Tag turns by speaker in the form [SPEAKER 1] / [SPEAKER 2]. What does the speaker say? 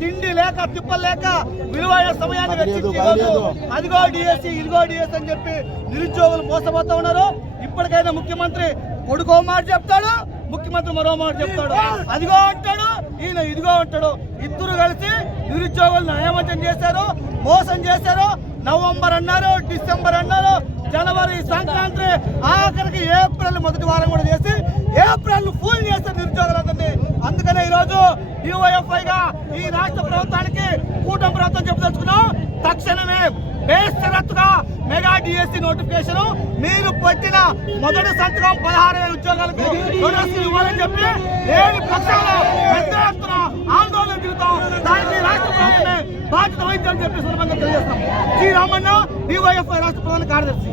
[SPEAKER 1] తిరిగినా తిప్పలేక విలువైన సమయాన్ని వెచ్చించి అదిగో డిఎస్సి ఇదిగో డిఎస్ అని చెప్పి నిరుద్యోగులు మోసపోతా ఉన్నారు. ఇప్పటికైనా ముఖ్యమంత్రి కొడుకో మాట చెప్తాడు ముఖ్యమంత్రి మరో మాట చెప్తాడు. అదిగో అంటాడు ఈయన ఇదిగో అంటాడు. ఇద్దరు కలిసి నిరుద్యోగులను నయవంచం చేశారు మోసం చేశారు. నవంబర్ అన్నారు డిసెంబర్ అన్నారు జనవరి సంక్రాంతి ఆఖరికి ఏప్రిల్ మొదటి వారం కూడా చేసి ఏప్రిల్ ఫుల్ అందుకనే ఈరోజు యూఐఎఫ్ఐ గా ఈ రాష్ట్ర ప్రభుత్వానికి కూటమి ప్రభుత్వం చెప్పదలుచుకున్నాం. తక్షణమే బేషరత్తుగా మెగా డిఎస్సి నోటిఫికేషన్ మీరు పెట్టిన మొదటి సంతకం పదహారు వేల ఉద్యోగాలకు నోటీసులు ఇవ్వాలని చెప్పి లేని పక్షంలో పెద్ద ఎత్తున ఆందోళన దిగుతాం దానికి రాష్ట్ర ప్రభుత్వమే బాధ్యత వహించాలని చెప్పి సందర్భంగా తెలియజేస్తాం శ్రీరామన్న డివైఎఫ్ఐ రాష్ట్ర ప్రధాన కార్యదర్శి.